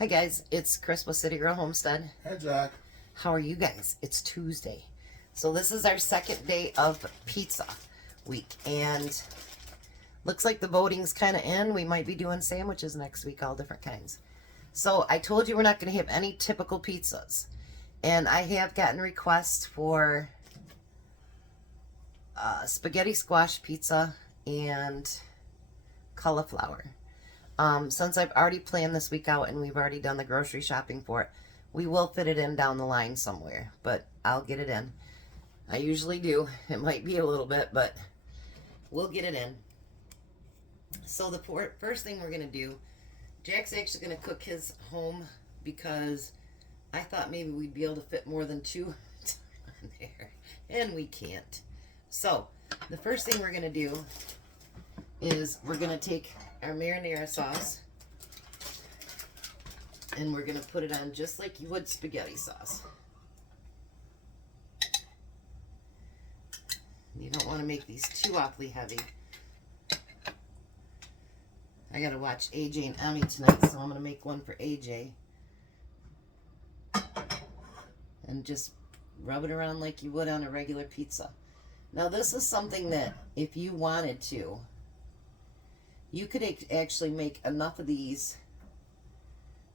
Hi guys, it's Chris with Citygirlhomestead. Hey Jack. How are you guys? It's Tuesday. So this is our second day of pizza week and looks like the voting's kind of in. We might be doing sandwiches next week, all different kinds. So I told you we're not going to have any typical pizzas. And I have gotten requests for spaghetti squash pizza and cauliflower. Since I've already planned this week out and we've already done the grocery shopping for it, we will fit it in down the line somewhere, but I'll get it in. I usually do. It might be a little bit, but we'll get it in. So the first thing we're going to do, Jack's actually going to cook his home because I thought maybe we'd be able to fit more than two on there, and we can't. So the first thing we're going to do is we're going to take our marinara sauce and we're going to put it on just like you would spaghetti sauce. You don't want to make these too awfully heavy. I got to watch AJ and Emmy tonight, so I'm going to make one for AJ. And just rub it around like you would on a regular pizza. Now this is something that if you wanted to, you could actually make enough of these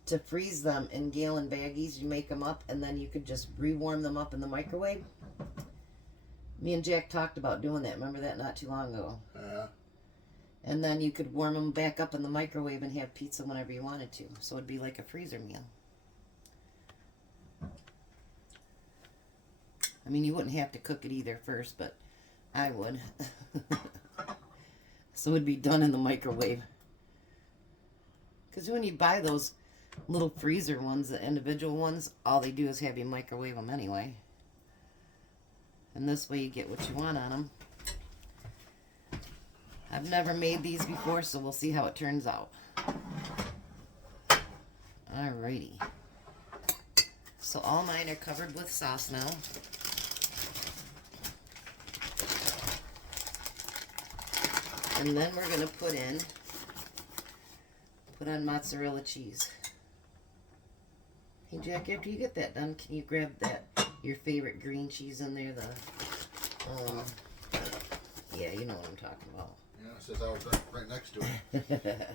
to freeze them in gallon baggies. You make them up and then you could just rewarm them up in the microwave. Me and Jack talked about doing that. Remember that not too long ago? Yeah. And then you could warm them back up in the microwave and have pizza whenever you wanted to. So it'd be like a freezer meal. I mean, you wouldn't have to cook it either first, but I would. So it'd be done in the microwave. Because when you buy those little freezer ones, the individual ones, all they do is have you microwave them anyway. And this way you get what you want on them. I've never made these before, so we'll see how it turns out. Alrighty. So all mine are covered with sauce now. And then we're going to put on mozzarella cheese. Hey Jack, after you get that done, can you grab your favorite green cheese in there? Yeah, you know what I'm talking about. Yeah, it says I was right next to it.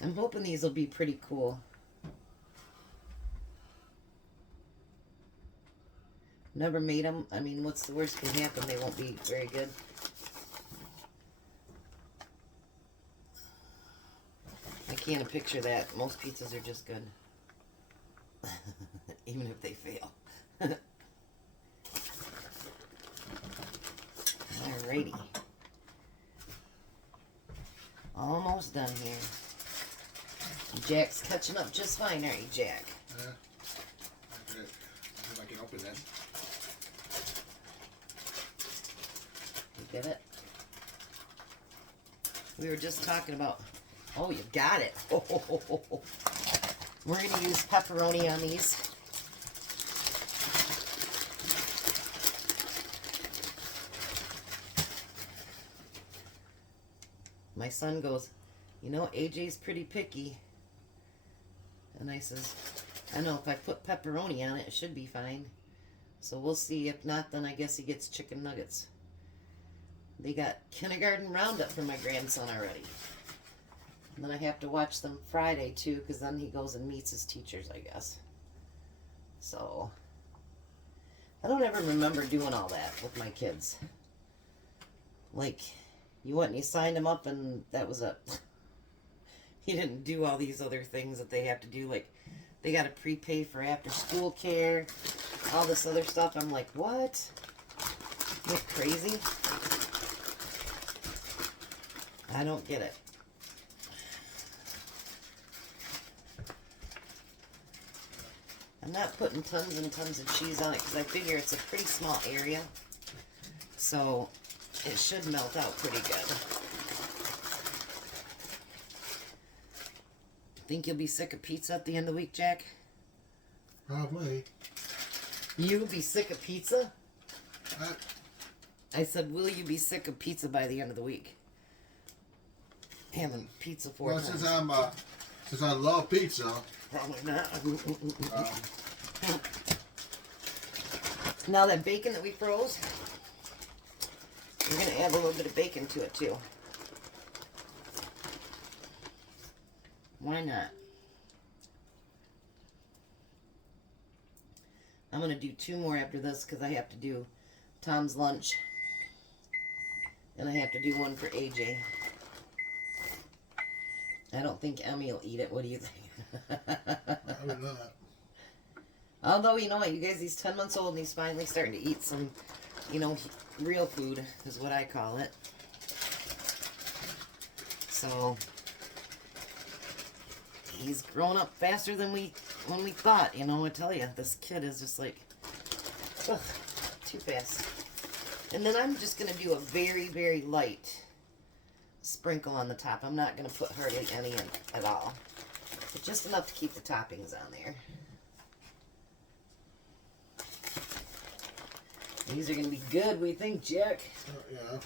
I'm hoping these will be pretty cool. Never made them. I mean, what's the worst can happen? They won't be very good. I can't picture that. Most pizzas are just good. Even if they fail. Alrighty. Almost done here. Jack's catching up just fine, aren't you, Jack? Yeah. Okay. See if I can open this. You get it? We were just talking about... Oh, you got it. Oh. We're going to use pepperoni on these. My son goes, you know, AJ's pretty picky. And I says, I know if I put pepperoni on it, it should be fine. So we'll see. If not, then I guess he gets chicken nuggets. They got kindergarten roundup for my grandson already. And then I have to watch them Friday too, because then he goes and meets his teachers, I guess. So, I don't ever remember doing all that with my kids. Like, you went and you signed them up and that was it. You didn't do all these other things that they have to do, like, they got to prepay for after school care, all this other stuff. I'm like, what? Isn't it crazy? I don't get it. I'm not putting tons and tons of cheese on it because I figure it's a pretty small area. So it should melt out pretty good. Think you'll be sick of pizza at the end of the week, Jack? Probably. You'll be sick of pizza? I said, will you be sick of pizza by the end of the week? Having pizza 4 times. Since I love pizza. Probably not. Now that bacon that we froze, we're going to add a little bit of bacon to it too. Why not? I'm going to do 2 more after this because I have to do Tom's lunch. And I have to do one for AJ. I don't think Emmy will eat it. What do you think? I would not. Although, you know what, you guys, he's 10 months old and he's finally starting to eat some, you know, real food is what I call it. So, he's grown up faster than when we thought, you know, I tell you. This kid is just like, ugh, too fast. And then I'm just going to do a very, very light sprinkle on the top. I'm not going to put hardly any in at all. But just enough to keep the toppings on there. These are going to be good, we think, Jack. Yeah.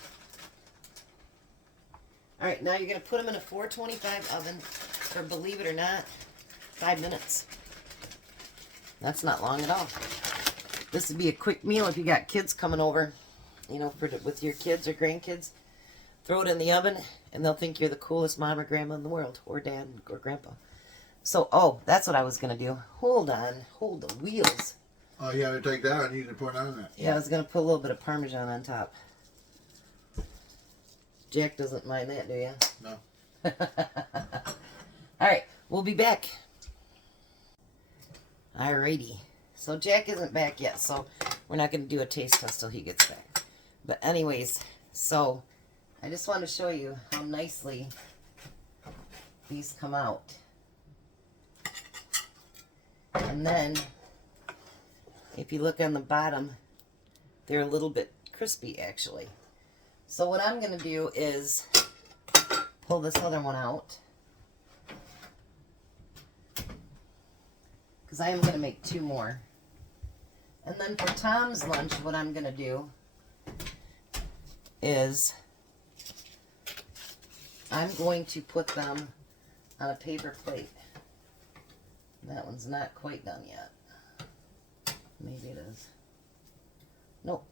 Alright, now you're going to put them in a 425 oven for, believe it or not, 5 minutes. That's not long at all. This would be a quick meal if you got kids coming over, you know, with your kids or grandkids. Throw it in the oven, and they'll think you're the coolest mom or grandma in the world, or dad or grandpa. So, oh, that's what I was going to do. Hold on. Hold the wheels. Oh, you have to take that and you need to put on that. Yeah, I was going to put a little bit of Parmesan on top. Jack doesn't mind that, do you? No. Alright, we'll be back. Alrighty. So Jack isn't back yet, so we're not going to do a taste test till he gets back. But anyways, so I just want to show you how nicely these come out. And then, if you look on the bottom, they're a little bit crispy, actually. So what I'm going to do is pull this other one out. Because I am going to make 2 more. And then for Tom's lunch, what I'm going to do is I'm going to put them on a paper plate. That one's not quite done yet. Maybe it is. Nope.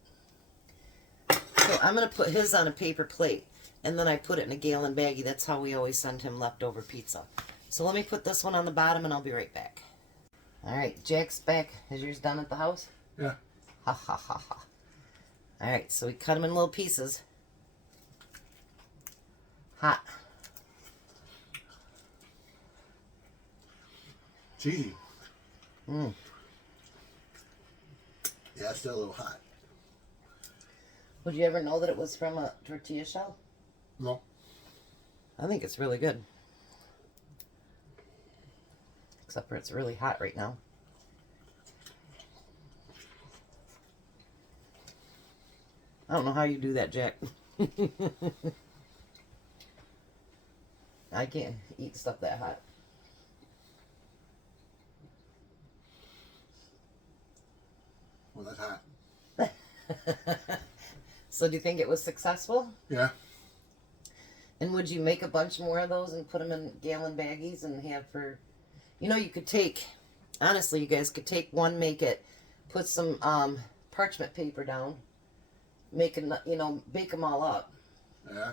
So I'm going to put his on a paper plate, and then I put it in a gallon baggie. That's how we always send him leftover pizza. So let me put this one on the bottom, and I'll be right back. All right, Jack's back. Is yours done at the house? Yeah. Ha ha ha ha. All right, so we cut them in little pieces. Hot. Cheesy. Mmm. Yeah, it's still a little hot. Would you ever know that it was from a tortilla shell? No. I think it's really good. Except for it's really hot right now. I don't know how you do that, Jack. I can't eat stuff that hot. Well, that's hot. So do you think it was successful? Yeah. And would you make a bunch more of those and put them in gallon baggies and have for... You know, you could take... Honestly, you guys could take one, make it, put some parchment paper down, make a, you know, bake them all up. Yeah.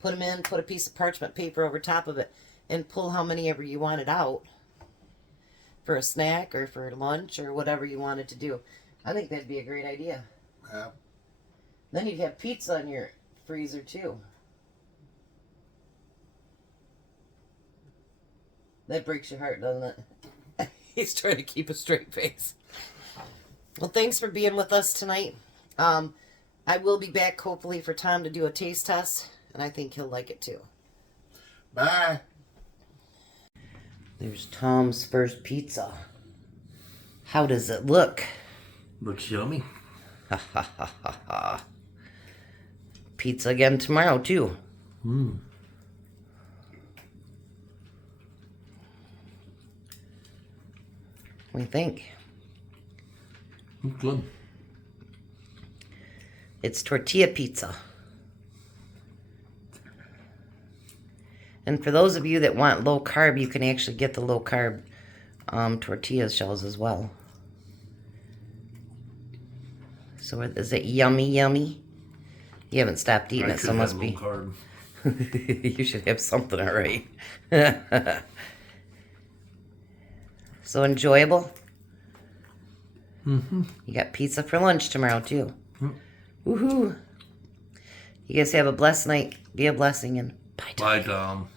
Put them in, put a piece of parchment paper over top of it, and pull how many ever you wanted out for a snack or for lunch or whatever you wanted to do. I think that'd be a great idea. Yeah. Then you'd have pizza in your freezer too. That breaks your heart, doesn't it? He's trying to keep a straight face. Well, thanks for being with us tonight. I will be back hopefully for Tom to do a taste test, and I think he'll like it too. Bye. There's Tom's first pizza. How does it look? Looks yummy. Ha ha ha ha ha. Pizza again tomorrow too. Mmm. What do you think? Good. It's tortilla pizza. And for those of you that want low carb, you can actually get the low carb tortilla shells as well. So is it yummy, yummy? You haven't stopped eating it, so it must be. Carb. You should have something, all right. So enjoyable. Mm-hmm. You got pizza for lunch tomorrow, too. Mm. Woohoo. You guys have a blessed night. Be a blessing, and bye, Tom. Bye, Tom.